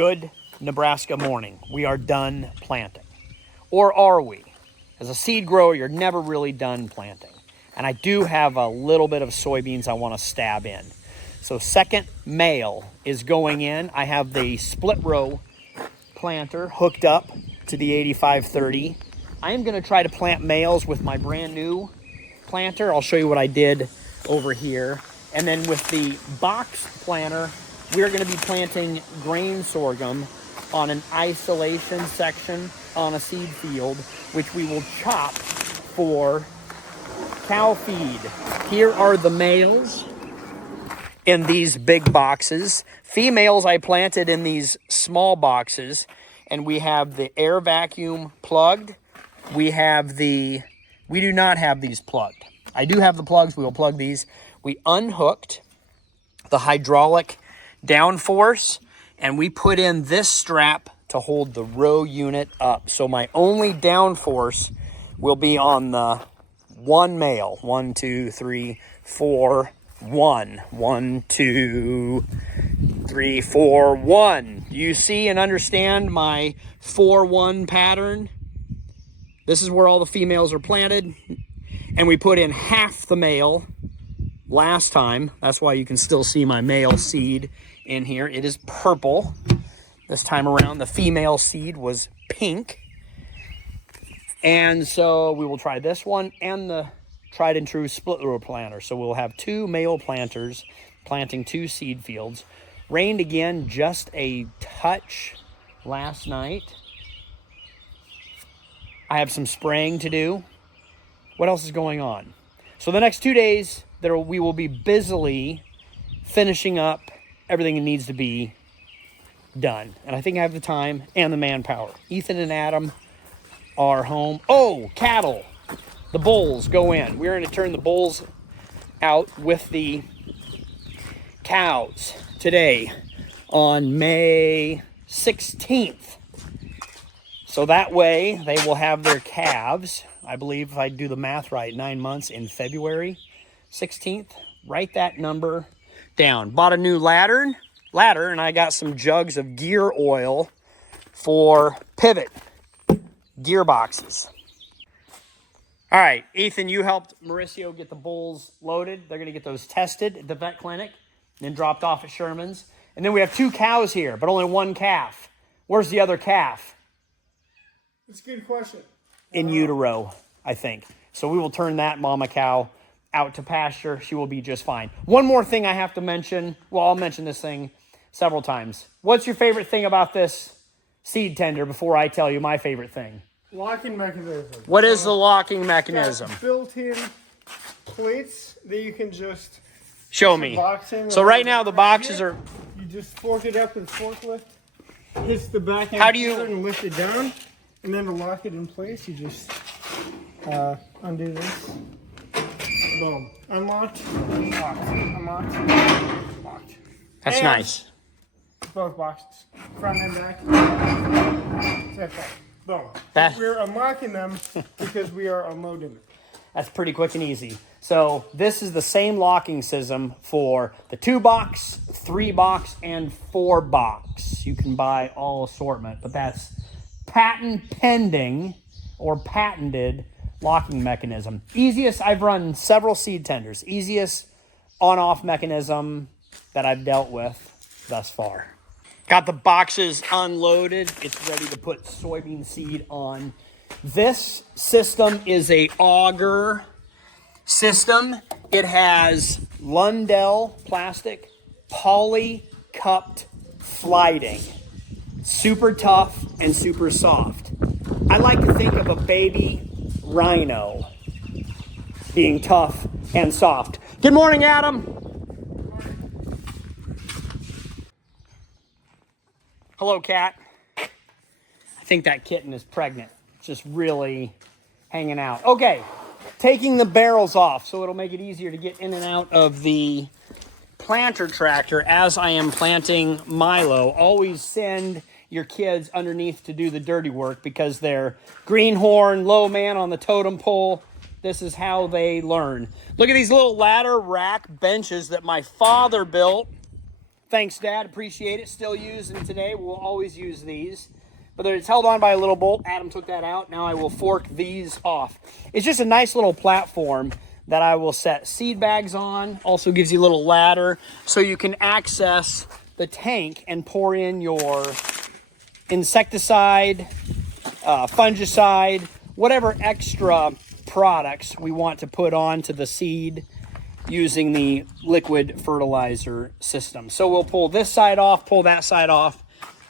good Nebraska morning. We are done planting. Or are we? As a seed grower, you're never really done planting. And I do have a little bit of soybeans I want to stab in. So second male is going in. I have the split row planter hooked up to the 8530. I am going to try to plant males with my brand new planter. I'll show you what I did over here. And then with the box planter, we're going to be planting grain sorghum on an isolation section on a seed field, which we will chop for cow feed. Here are the males in these big boxes. Females I planted in these small boxes, and we have the air vacuum plugged. We do not have these plugged. I do have the plugs. We will plug these. We unhooked the hydraulic downforce, and we put in this strap to hold the row unit up. So my only downforce will be on the one male. 1, 2, 3, 4, 1. 1, 2, 3, 4, 1. Do you see and understand my 4-1 pattern? This is where all the females are planted. And we put in half the male last time. That's why you can still see my male seed in here. It is purple. This time around, the female seed was pink. And so we will try this one and the tried and true split row planter. So we'll have 2 male planters planting 2 seed fields. Rained again just a touch last night. I have some spraying to do. What else is going on? So the next 2 days, we will be busily finishing up everything that needs to be done. And I think I have the time and the manpower. Ethan and Adam are home. Oh, cattle. The bulls go in. We're going to turn the bulls out with the cows today on May 16th. So that way they will have their calves, I believe if I do the math right, 9 months in February 16th. Write that number down. Bought a new ladder, and I got some jugs of gear oil for pivot gearboxes. All right, Ethan, you helped Mauricio get the bulls loaded. They're going to get those tested at the vet clinic, then dropped off at Sherman's. And then we have 2 cows here, but only 1 calf. Where's the other calf? That's a good question. In utero, I think. So we will turn that mama cow out to pasture. She will be just fine. One more thing I have to mention. Well, I'll mention this thing several times. What's your favorite thing about this seed tender before I tell you my favorite thing? Locking mechanism. What is the locking mechanism? Built-in plates that you can just show me. So right now the boxes are. You just fork it up and forklift. Hits the back end. How do you and lift it down? And then to lock it in place, you just undo this. Boom. Unlocked. Locked. Unlocked. Locked. That's and nice. Both boxes. Front and back. That's it. Boom. We're unlocking them because we are unloading them. That's pretty quick and easy. So this is the same locking system for the 2-box, 3-box, and 4-box. You can buy all assortment, but that's patent pending or patented locking mechanism. Easiest, I've run several seed tenders. Easiest on-off mechanism that I've dealt with thus far. Got the boxes unloaded. It's ready to put soybean seed on. This system is a auger system. It has Lundell plastic, poly cupped flighting. Super tough and super soft. I like to think of a baby rhino being tough and soft. Good morning, Adam. Hello, cat. I think that kitten is pregnant. Just really hanging out. Okay, taking the barrels off so it'll make it easier to get in and out of the planter tractor as I am planting Milo. Always send your kids underneath to do the dirty work because they're greenhorn, low man on the totem pole. This is how they learn. Look at these little ladder rack benches that my father built Thanks, Dad. Appreciate it. Still using today. We'll always use these. But it's held on by a little bolt. Adam took that out. Now I will fork these off. It's just a nice little platform that I will set seed bags on. Also gives you a little ladder so you can access the tank and pour in your insecticide, fungicide, whatever extra products we want to put onto the seed using the liquid fertilizer system. So we'll pull this side off, pull that side off,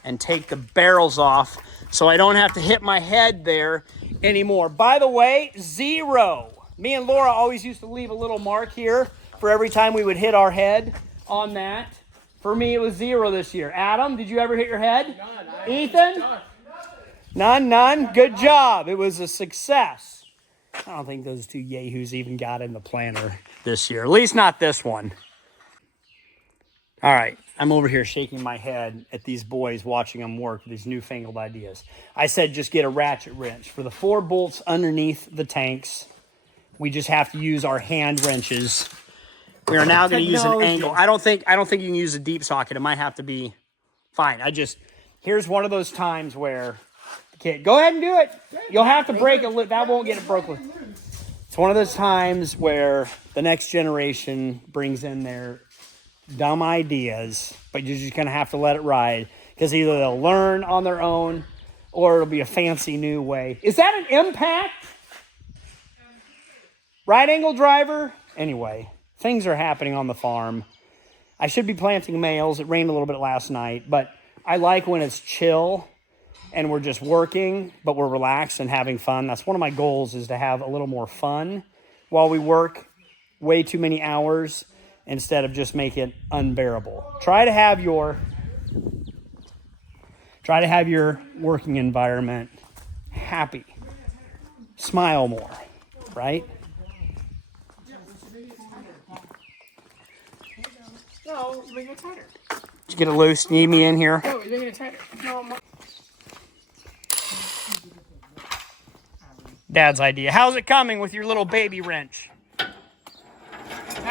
and take the barrels off so I don't have to hit my head there anymore. By the way, 0. Me and Laura always used to leave a little mark here for every time we would hit our head on that. For me, it was 0 this year. Adam, did you ever hit your head? None. Ethan? None. Good job. It was a success. I don't think those two yahoos even got in the planter this year. At least not this one. All right. I'm over here shaking my head at these boys, watching them work with these newfangled ideas. I said just get a ratchet wrench. For the 4 bolts underneath the tanks, we just have to use our hand wrenches. We are now going to use an angle. I don't think you can use a deep socket. It might have to be fine. Here's one of those times where, okay, go ahead and do it. You'll have to break it. That won't get it broken. It's one of those times where the next generation brings in their dumb ideas, but you're just going to have to let it ride, because either they'll learn on their own or it'll be a fancy new way. Is that an impact? Right angle driver? Anyway, things are happening on the farm. I should be planting males. It rained a little bit last night, but I like when it's chill and we're just working, but we're relaxed and having fun. That's one of my goals, is to have a little more fun while we work way too many hours, instead of just make it unbearable. Try to have your working environment happy. Smile more, right? No, make it tighter. Did you get it loose? Need me in here? No, you're making it tighter. No, Dad's idea. How's it coming with your little baby wrench?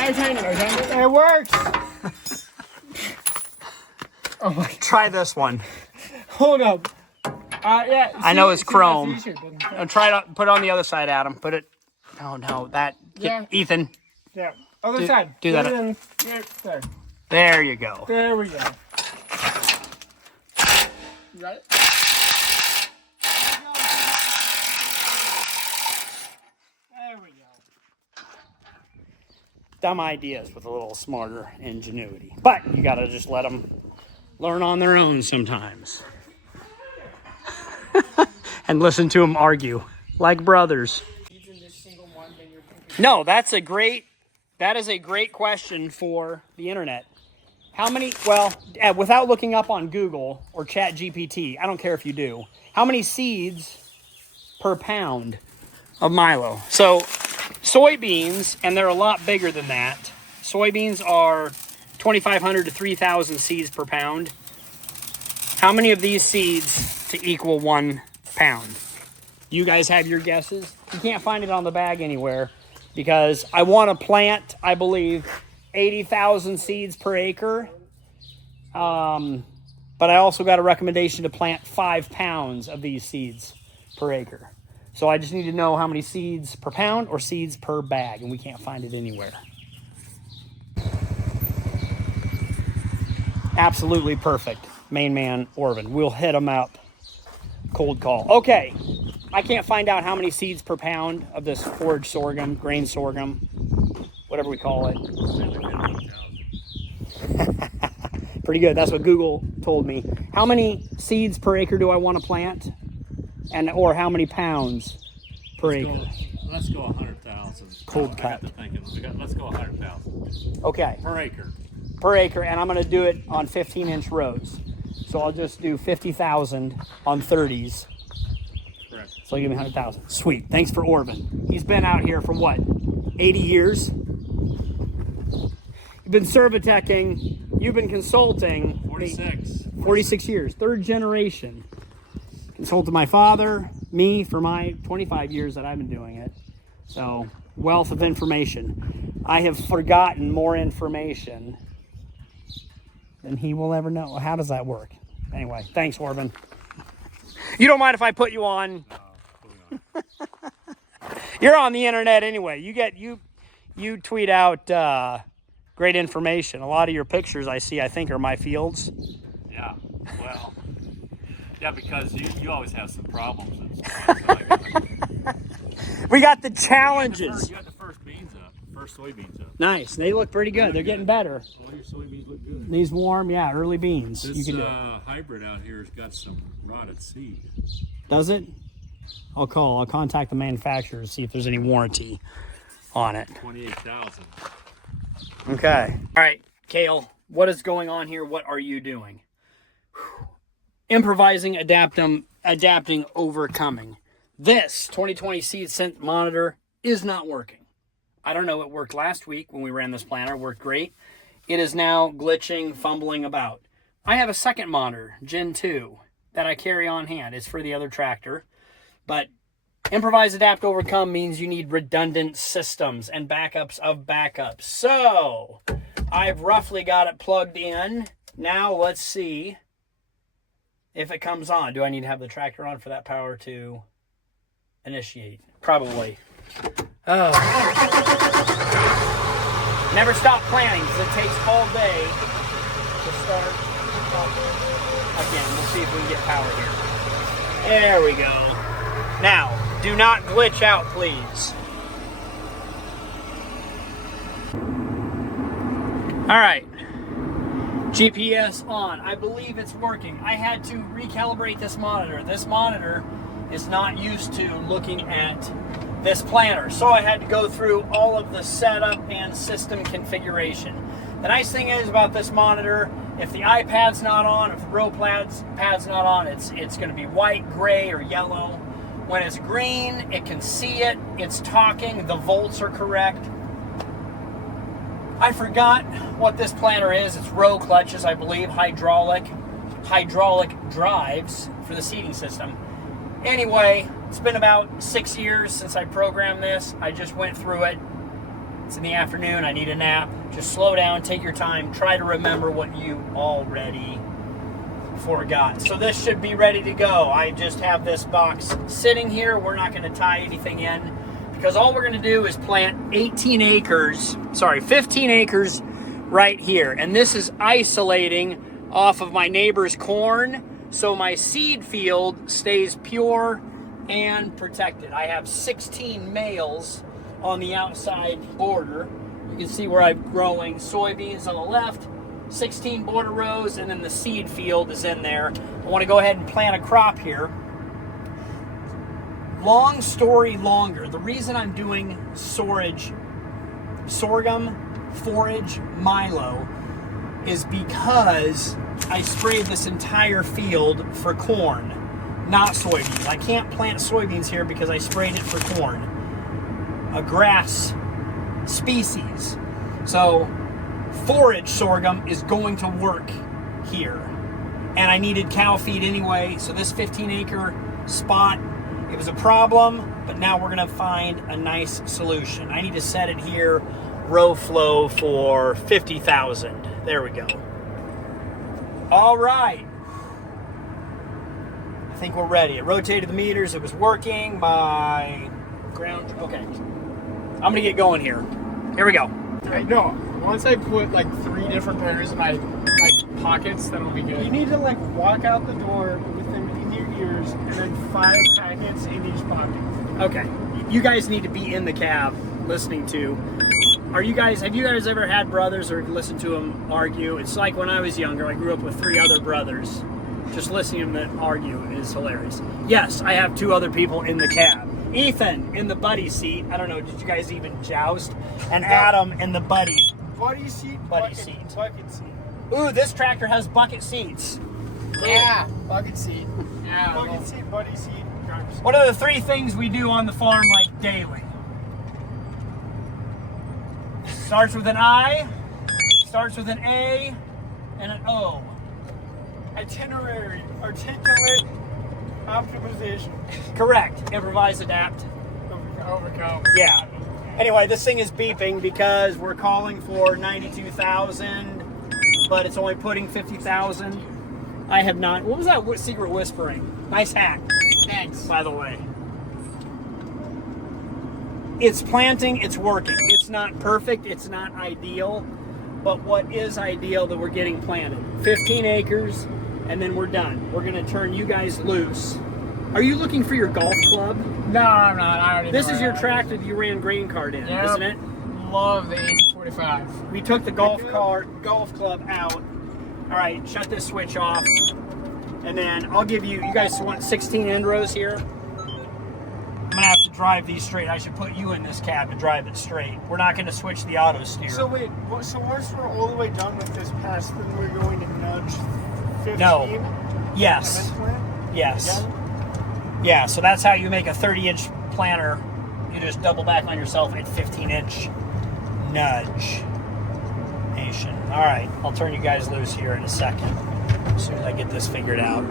It works. Oh my! Try this one. Hold up. Yeah. I know it's chrome. Easier, Try to put it on the other side, Adam. Put it. Oh no, that. Yeah. Ethan. Yeah. Other side. Do that. There. There you go. There we go. You got it? There we go. Dumb ideas with a little smarter ingenuity. But you got to just let them learn on their own sometimes. And listen to them argue like brothers. No, that is a great question for the internet. How many, without looking up on Google or Chat GPT, I don't care if you do, how many seeds per pound of Milo? So soybeans, and they're a lot bigger than that. Soybeans are 2,500 to 3,000 seeds per pound. How many of these seeds to equal 1 pound? You guys have your guesses? You can't find it on the bag anywhere, because I want to plant, I believe, 80,000 seeds per acre. But I also got a recommendation to plant 5 pounds of these seeds per acre. So I just need to know how many seeds per pound or seeds per bag, and we can't find it anywhere. Absolutely perfect. Main man, Orvin. We'll hit him up. Cold call. Okay. I can't find out how many seeds per pound of this forage sorghum, grain sorghum, whatever we call it. Pretty good. That's what Google told me. How many seeds per acre do I want to plant? Or how many pounds per acre? Let's go 100,000. Cold cut. Let's go 100,000. Okay. Per acre. Per acre, and I'm going to do it on 15-inch rows. So I'll just do 50,000 on 30s. Correct. So give me 100,000. Sweet. Thanks for Orvin. He's been out here for what? 80 years? You've been Servitecing. You've been consulting. 46 years. 3rd generation. Consulted my father, me, for my 25 years that I've been doing it. So, wealth of information. I have forgotten more information then he will never know. How does that work? Anyway, thanks, Orban. You don't mind if I put you on? No, You're on the internet anyway. You tweet out great information. A lot of your pictures I see, I think, are my fields. yeah, well, yeah, because you always have some problems and stuff. So I got, We got the challenges. you got the first beans up, first soybeans up. Nice. They look pretty good. They're getting better. All your soybeans look good. These warm, yeah, early beans. This You can do it. hybrid out here has got some rotted seed. Does it? I'll contact the manufacturer to see if there's any warranty on it. 28,000. Okay. All right, Kale, what is going on here? What are you doing? Improvising, adapting, overcoming. This 2020 seed scent monitor is not working. I don't know, it worked last week when we ran this planter, it worked great. It is now glitching, fumbling about. I have a second monitor, Gen 2, that I carry on hand. It's for the other tractor. But improvise, adapt, overcome means you need redundant systems and backups of backups. So I've roughly got it plugged in. Now let's see if it comes on. Do I need to have the tractor on for that power to initiate? Probably. Oh. Never stop planting because it takes all day to start up again. We'll see if we can get power here. There we go. Now, do not glitch out, please. All right. GPS on. I believe it's working. I had to recalibrate this monitor. This monitor is not used to looking at this planter, so I had to go through all of the setup and system configuration. The nice thing is about this monitor, if the iPad's not on, if the row pad's not on, it's going to be white, gray, or yellow. When it's green, it can see it, it's talking, the volts are correct. I forgot what this planter is. It's row clutches, I believe, hydraulic drives for the seating system. Anyway, it's been about 6 years since I programmed this. I just went through it. It's in the afternoon, I need a nap. Just slow down, take your time, try to remember what you already forgot. So this should be ready to go. I just have this box sitting here. We're not going to tie anything in because all we're going to do is plant 15 acres right here. And this is isolating off of my neighbor's corn, so my seed field stays pure and protected. I have 16 males on the outside border. You can see where I'm growing soybeans on the left, 16 border rows, and then the seed field is in there. I want to go ahead and plant a crop here. Long story longer, the reason I'm doing sorghum, forage, milo is because I sprayed this entire field for corn, not soybeans. I can't plant soybeans here because I sprayed it for corn, a grass species. So forage sorghum is going to work here. And I needed cow feed anyway, so this 15-acre spot, it was a problem, but now we're gonna find a nice solution. I need to set it here, row flow for 50,000. There we go. All right. I think we're ready. It rotated the meters, it was working. My ground, okay. I'm gonna get going here. Here we go. I know. Once I put like 3 different pairs in my pockets, then it'll be good. You need to like walk out the door with them in your ears, and then 5 packets in each pocket. Okay. You guys need to be in the cab listening to. Have you guys ever had brothers or listened to them argue? It's like when I was younger, I grew up with 3 other brothers. Just listening to them argue is hilarious. Yes, I have 2 other people in the cab. Ethan in the buddy seat. I don't know, did you guys even joust? And Adam in the buddy seat. Bucket seat. Ooh, this tractor has bucket seats. Yeah, bucket seat. Yeah, bucket seat, buddy seat, driver's seat. What are the 3 things we do on the farm like daily? Starts with an I, starts with an A, and an O. Itinerary, articulate, optimization. Correct. Improvise, adapt. Overcome. Yeah. Anyway, this thing is beeping because we're calling for 92,000 but it's only putting 50,000. I have not. What was that secret whispering? Nice hack. Thanks, by the way. It's planting, it's working. It's not perfect, it's not ideal, but what is ideal that we're getting planted. 15 acres, and then we're done. We're gonna turn you guys loose. Are you looking for your golf club? No, I'm not. I already This know is that. your tractor that you ran grain cart in, Yep. isn't it? Love the 8045. We took the golf club out. All right, shut this switch off. And then I'll give you guys want 16 end rows here? I'm gonna have to drive these straight. I should put you in this cab to drive it straight. We're not gonna switch the auto steer. So wait, so once we're all the way done with this pass, then we're going to nudge 15? No. Yes. And then plant? Yes. Again? Yeah, so that's how you make a 30-inch planter. You just double back on yourself at 15-inch nudge. Nation. All right, I'll turn you guys loose here in a second as soon as I get this figured out.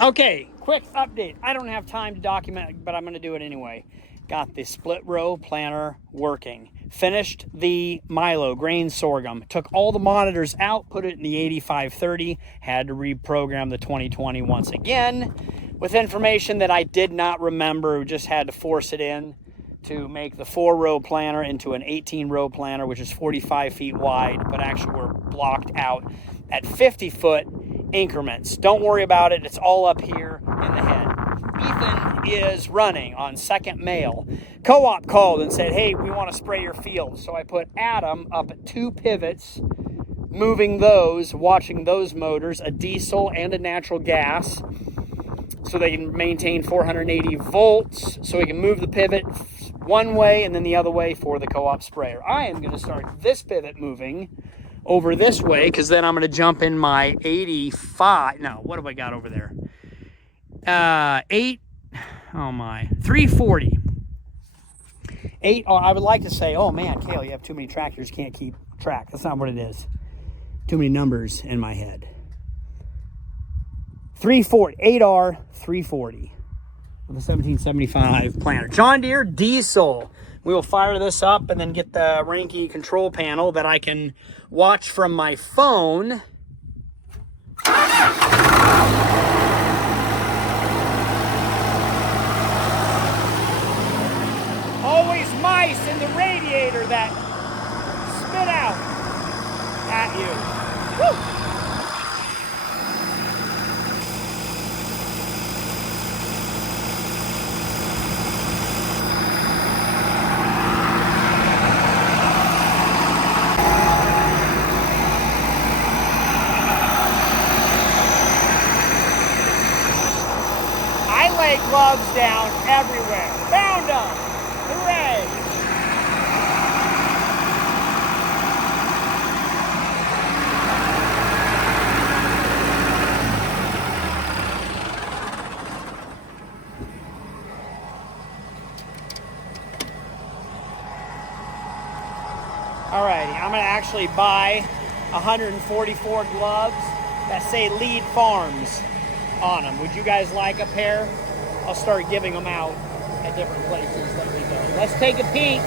Okay, quick update. I don't have time to document, but I'm going to do it anyway. Got the split row planter working. Finished the Milo grain sorghum. Took all the monitors out, put it in the 8530. Had to reprogram the 2020 once again with information that I did not remember. Just had to force it in to make the 4-row planter into an 18-row planter, which is 45 feet wide, but actually we're blocked out at 50-foot increments. Don't worry about it. It's all up here in the head. Ethan is running on second male. Co-op called and said, hey, we want to spray your field. So I put Adam up at 2 pivots, moving those, watching those motors, a diesel and a natural gas, so they can maintain 480 volts, so we can move the pivot one way and then the other way for the co-op sprayer. I am going to start this pivot moving over this way, because then I'm going to jump in my 85. No, what have I got over there? 340. 8, I would like to say, oh man, Cale, you have too many tractors, can't keep track. That's not what it is. Too many numbers in my head. 340, 8R 340 with a 1775 planter. John Deere diesel. We will fire this up and then get the Ranky control panel that I can watch from my phone. Always mice in the radiator that spit out at you. Woo! I lay gloves down everywhere. Found them! Hooray! Alrighty, I'm gonna actually buy 144 gloves that say Lead Farms on them. Would you guys like a pair? I'll start giving them out at different places that we go. Let's take a peek.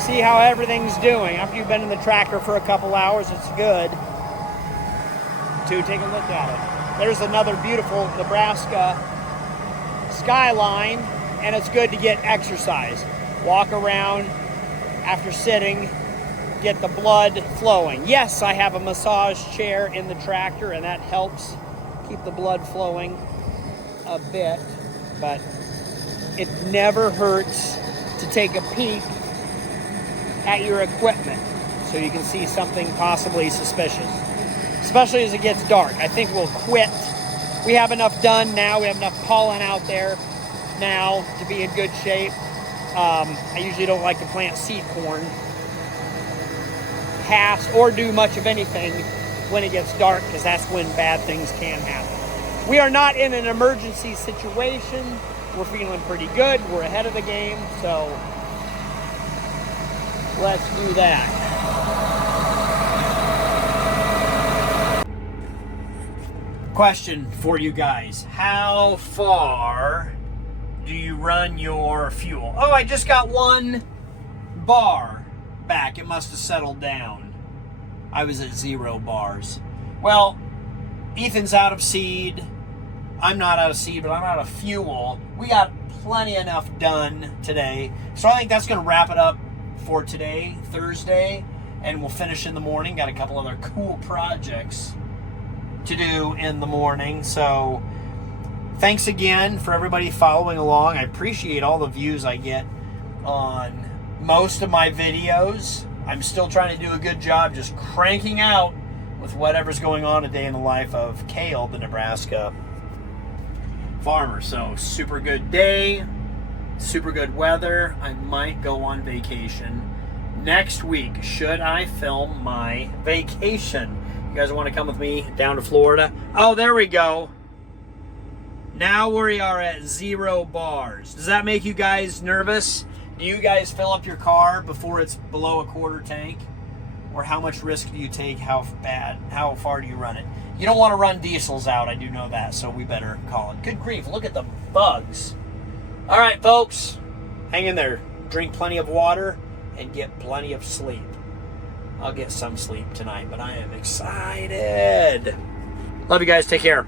See how everything's doing. After you've been in the tractor for a couple hours, it's good to take a look at it. There's another beautiful Nebraska skyline, and it's good to get exercise. Walk around after sitting, get the blood flowing. Yes, I have a massage chair in the tractor, and that helps keep the blood flowing a bit, but it never hurts to take a peek at your equipment so you can see something possibly suspicious, especially as it gets dark. I think we'll quit. We have enough done now. We have enough pollen out there now to be in good shape. I usually don't like to plant seed corn past or do much of anything when it gets dark, because that's when bad things can happen. We are not in an emergency situation. We're feeling pretty good. We're ahead of the game, so let's do that. Question for you guys. How far do you run your fuel? Oh, I just got 1 bar. back. It must have settled down. I was at 0 bars. Well, Ethan's out of seed. I'm not out of seed, but I'm out of fuel. We got plenty enough done today. So I think that's going to wrap it up for today, Thursday. And we'll finish in the morning. Got a couple other cool projects to do in the morning. So thanks again for everybody following along. I appreciate all the views I get on most of my videos. I'm still trying to do a good job just cranking out with whatever's going on a day in the life of Kale, the Nebraska farmer. So super good day, super good weather. I might go on vacation next week. Should I film my vacation? You guys want to come with me down to Florida? Oh, there we go. Now we are at 0 bars. Does that make you guys nervous? Do you guys fill up your car before it's below a quarter tank? Or how much risk do you take? How far do you run it? You don't want to run diesels out, I do know that, so we better call it. Good grief, look at the bugs. All right, folks, hang in there. Drink plenty of water and get plenty of sleep. I'll get some sleep tonight, but I am excited. Love you guys, take care.